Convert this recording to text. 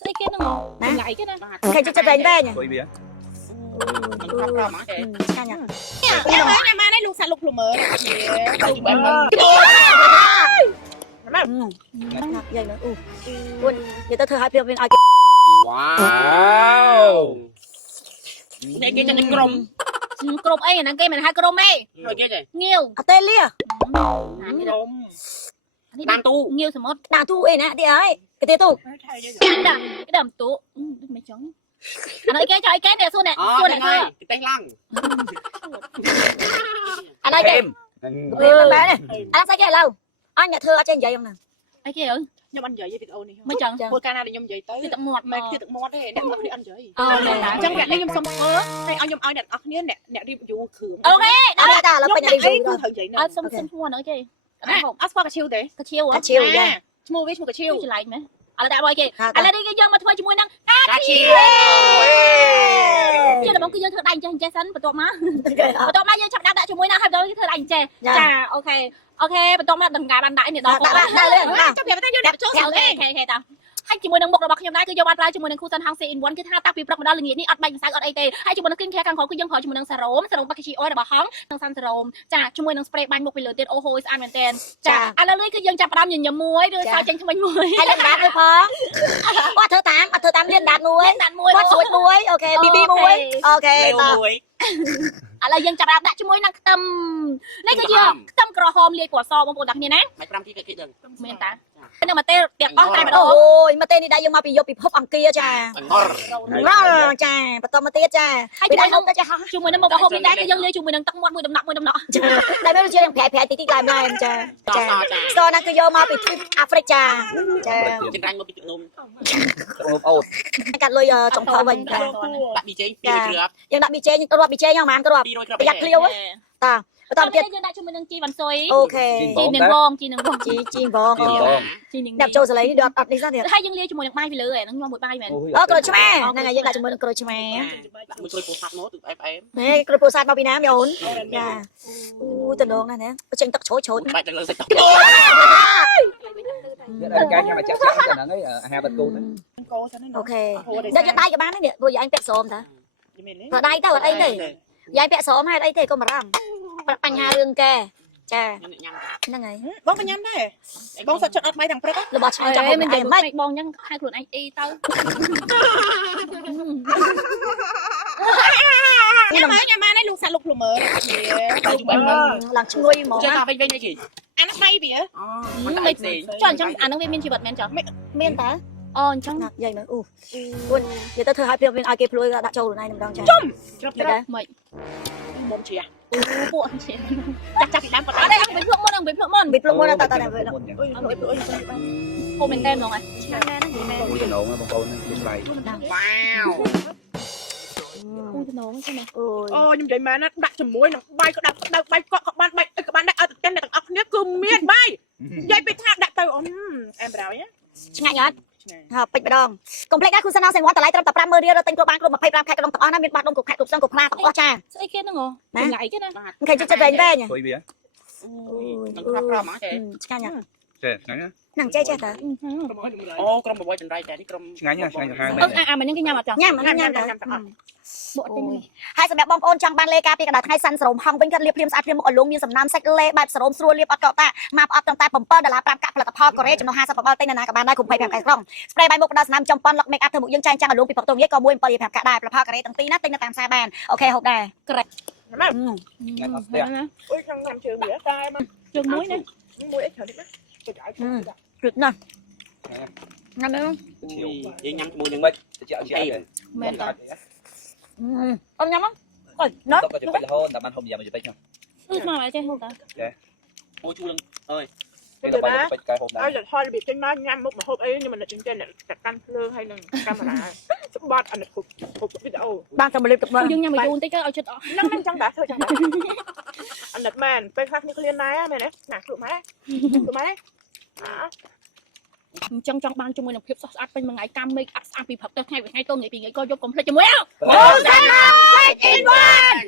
ស្អីគេហ្នឹងណាថ្ងៃគេណាគេចិត្តតែវិញ អុយវា ឆ្ងាញ់ ញ៉ាំបានឯងលោកសាក់លោកភ្លមើល យាយមើលអូនិយាយទៅធ្វើឲ្យព្រាបវិញឲ្យ វ៉ាវ នេះគេจะក្រុមក្រុមអីហ្នឹងគេមិនហៅក្រុមទេឲ្យគេទេងាវ អតេលី ក្រុមតាមទូងាវសមុទ្រ ដាក់ទូអីណាទីហើយគេទេទូ ដាក់តាមទូមិនចង់អានេះគេចឲ្យគេតែសួរអ្នកសួរអ្នកធ្វើ តេះឡាំង អានេះគេមិនមែនអាស្អីគេឥឡូវអញអ្នកធ្វើអត់ចេះនិយាយហ្នឹង អីគេអើយ ខ្ញុំអត់និយាយវីដេអូនេះ មិនចង់ ព្រោះកាលណាខ្ញុំនិយាយទៅ គឺទឹកមាត់ មិនគឺទឹកមាត់ទេអ្នកនរគ្នាអត់និយាយ អូមែនតា អញ្ចឹងវគ្គនេះខ្ញុំសុំធ្វើហើយឲ្យខ្ញុំឲ្យអ្នកនរគ្នាអ្នក review គ្រឿង អូខេ អត់តាឥឡូវពេញ អី review គឺត្រូវនិយាយ អត់សុំឈ្មោះហ្នឹងគេ អត់ស្គាល់កាឈីវទេ កាឈៀវ ឈៀវយ៉ា ឈ្មោះវាឈ្មោះកាឈីវ ច្រឡែកមែនឥឡូវដាក់ឲ្យគេឥឡូវនេះគេយើងមកធ្វើជាមួយនឹង កាឈីវ ជាដំបូងគឺយើងធ្វើដៃអញ្ចេះសិនបន្ទាប់មកយើងចាប់ដាក់ជាមួយនឹងហើយបន្ទាប់គឺធ្វើដៃអញ្ចេះចាអូខេបន្ទាប់មកដង្កាបានដាក់នេះដល់ ដាក់លើ ចាប់ប្រាប់តែយើងដាក់ចូល អូខេតាហើយជាមួយនឹងមុខរបស់ខ្ញុំដែរគឺយកបានប្រើជាមួយនឹងគូសិនហង C-in-1 គឺថាតាំងពីព្រឹកមកដល់ល្ងាចនេះអត់បាច់ម្សៅអត់អីទេហើយជាមួយនឹង skin care ខាងក្រោមគឺយើងប្រើជាមួយនឹងសារ៉ូមបាក់ជីអុយរបស់ហងនិងសាន់សារ៉ូមចាជាមួយនឹង spray បាញ់មុខពីលើទៀតអូហូយស្អាតមែនទែនចាឥឡូវនេះគឺយើងចាប់ផ្ដើមញញឹមមួយឬសើចេញថ្មិញមួយ ហើយលេងដាតមួយផងអត់ធ្វើតាមលៀនដាតមួយគាត់ស្រួយមួយអូខេ BB មួយអូខេតោះ ឥឡូវយើងចាប់ផ្ដើមដាក់ជាមួយនឹងខ្ទឹមនេះគឺជាខ្ទឹមក្រហមលាយពណ៌សបងប្អូនទាំងគ្នាណា មិន5ទីគេដឹង មានតានឹងមកទេទាំងអស់តែម្ដង អូយមកទេនេះដែរយើងមកពីយកពិភពអង្គាចា អង្ករ ចាបន្តមកទៀតចា ហើយ ពី ដៃ ដែរ ហូ ហូ ប បទៅចា ជាមួយនឹងមុខហូបនេះដែរគឺយើងលាយជាមួយនឹងទឹកមាត់មួយដំណក់មួយដំណក់ ដែរមានជាប្រែទីទីដែរម្លែងចាស្ទណាគឺយកមកពីទ្វីបអាហ្វ្រិកចា ចង្រាញ់មកពីទឹកនំ អូបអូត កាត់លុយចុងខវិញចា ដាក់ប៊ីចេង200គ្រាប់ យើងដាក់ប៊ីចេងរាប់ប៊ីចេងយ៉ាងប៉ុន្មានគ្រាប់ 200គ្រាប់ ប្រយ័ត្នឃ្លាវតាបន្តមកទៀត យើងដាក់ជាមួយនឹងជីវ៉ាន់ស៊ុយ អូខេ ជីនឹងវង ជីងបង ជីនឹង ដាក់ចូលសលេងនេះអត់នេះសោះទៀត ហើយយើងលាយជាមួយនឹងបាយពីលើហ្នឹងខ្ញុំមួយបាយមែន អូក្រូចឆ្មាហ្នឹងហើយយើងដាក់ជាមួយនឹងក្រូចឆ្មា ដាក់មួយជួយពោះហាត់មកទឹកអែម នេះក្រូចពោធិ៍សាត់មកពីណាមីអូនចាអូតំណងណាចេញទឹកច្រូច បាច់ទៅលើសាច់ទឹក ដល់កាយខ្ញុំមកចាក់ចាក់ហ្នឹងឯងអាហារបាត់គូហ្នឹង កោសិនណា អូខេដាក់យកដៃក៏បានដែរនេះព្រោះយើងឯងពាក់ស្រោមតា មែនទេ ប្រើដៃទៅអត់អីទេយើងពាក់ស្រោមហេតុអីទេកុំបារម្ភបញ្ហារឿងកែចា ញ៉ាំ ហ្នឹងហើយ បងក៏ញ៉ាំដែរបងសុខចិត្តអត់បាយទាំងព្រឹក របស់ឆ្ងាញ់ចាំ មិន មិន និ ឯ យាយ ង មិន មិន បងអញ្ចឹងហៅខ្លួនឯងអ៊ីទៅ ញ៉ាំបានឯងលោកសាក់លោកភ្លមើល ឡើងឈ្ងុយហ្មង ចេះថាវិញនេះគេអានេះដៃវា មិនចុះអញ្ចឹងអានឹងវាមានជីវិតមែនចុះ មានតា អូអញ្ចឹង ណាយាយមើលអូគួននិយាយទៅធ្វើឲ្យព្រាបវិញឲ្យគេភ្លួយដាក់ចូលខ្លួនឯងម្ដងចា ច្រប់ច្រប់ មិន មុំជ្រះ ពួកអញ្ចឹងចាក់ពីដើមក៏ដែរវាភ្លុកមុននឹងវាភ្លុកមុន វាភ្លុកមុនតើតើ អុយអុយអុយ ហូមែនតែហ្មង ឆ្ងាញ់ណាស់និយាយមែន អូយណងបងប្អូនហ្នឹងគេឆ្លៃ វ៉ាវ គូតំណងចឹងណា អូយ អូខ្ញុំនិយាយមែនណាដាក់ជាមួយនឹងបាយក៏ដាក់បាយកក់ក៏បានបាយក៏បានដាក់ឲ្យទាំងអ្នកទាំងអស់គ្នាគឺមានបាយនិយាយពីថាដាក់ទៅអែមប្រហើយ ឆ្ងាញ់អត់ហើយពេចម្ដងកុំភ្លេចដែរគូសិនអស់សេងវត្តតម្លៃត្រឹមតែ50000រៀលរត់ទិញគ្រប់បានគ្រប់25ខែក្នុងទាំងអស់ណាមានបាត់ដុំគ្រប់ខែគ្រប់សឹងគ្រប់ខ្លាទាំងអស់ចា ស្អីគេហ្នឹងថ្ងៃគេណា គេចិត្តវិញវិញ អុយវា នឹងក្រាបក្រាបមកទេ ឆ្ងាញ់ ចេះឆ្ងាញ់ ហ្នឹងចេះចេះតា អូក្រុមបបយចន្ទ្រៃតែនេះក្រុម ឆ្ងាញ់ឆ្ងាញ់សាហាវមែន អាមិនហ្នឹងគេញ៉ាំអត់ចោះ ញ៉ាំតា បកទេនេះ ហើយសម្រាប់បងប្អូនចង់បានលេការពីកណ្ដាលថ្ងៃសាន់សរោមហងវិញគាត់លាបភ្លាមស្អាតភ្លាមមុខឲ្យលងមានសំណើមសាច់លេបែបសរោមស្រួលលាបអត់កក់តាមកអត់ត្រឹមតែ$7.5កាក់ផលិតផលកូរ៉េចំនួន50បបទិញណាក៏បានដែរគ្រប់25កែក្រុងស្ប្រេបាយមុខដល់ស្នាមចំប៉ុនលុកមេកអាប់ធ្វើមុខយើងចាញ់ចាំឲ្យលងពីផុកទងងាយក៏មួយ$7.5កាក់ដែរផលិតផលកូរ៉េទាំងពីរណាទិញនៅតាមផ្សារបានអូខេហូបដែរ ណាស់ ញ៉ាំអត់ស្ទះ អុយខាងតាមជើងវាតែមក ជើងមួយណា មួយអីច្រើនតិចណាគេឲ្យ រឹកណាស់ញ៉ាំមើល ឈៀវ យើងញ៉ាំជាមួយនឹង មិនចាក់ចាក់ មែនតា អត់ញ៉ាំអើយណោះ តោះក៏ជិះរហូតតែបានហុំយ៉ាមកជិះខ្ញុំ មកអីចេះហូបតា អូជួលនឹងអើយ គេទៅបាយពេចកាយហូបដែរ ឲ្យតែថតរបៀបចេញមកញ៉ាំមុខម្ហូបអីខ្ញុំមិនចេញទេតែកាន់ភ្លើងហើយនឹងកាមេរ៉ាស្បាត់អានេះគ្រប់វីដេអូ បានតែមកលេបទឹកមើល យើងញ៉ាំមួយយូរបន្តិចទៅឲ្យចិត្តអស់ ហ្នឹងចឹងដែរធ្វើចឹងដែរអាណិតមែនពេលខ្លះគ្នាឃ្លានដែរមែនទេណាខ្លួនម៉ែខ្លួនម៉ែ អញ្ចឹងចង់បានជាមួយនឹងភាពស្រស់ស្អាតពេញមួយថ្ងៃកម្មមេឃស្អាតពីព្រឹកទៅថ្ងៃទៅថ្ងៃទៅថ្ងៃពីថ្ងៃក៏យកកុំភ្លេចជាមួយ អូសាឡា Set in one